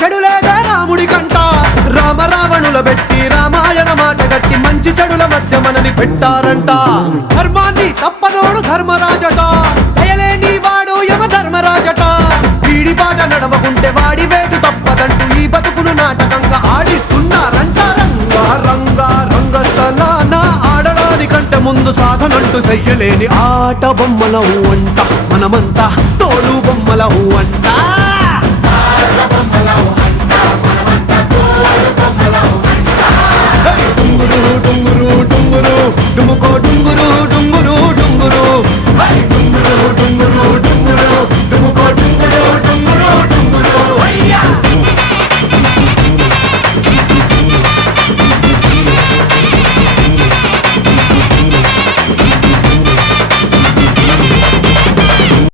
చెడు లేదే రాముడి కంట. రామ రావణుల పెట్టి రామాయణ మాట గట్టి మంచి చెడుల మధ్య మనని పెట్టారంట. ధర్మాన్ని తప్పనోడు ధర్మరాజట, దయలేని వాడు యమ ధర్మరాజట. వీడి బాట నడవకుంటే వాడి వేటు తప్పదంటూ ఈ బతుకును నాటకంగా ఆడిస్తున్నారంట. రంగా రంగా రంగస్థలాన ఆడడానికంటే ముందు సాధనంటూ చెయ్యలేని ఆట బొమ్మలం అంట. మన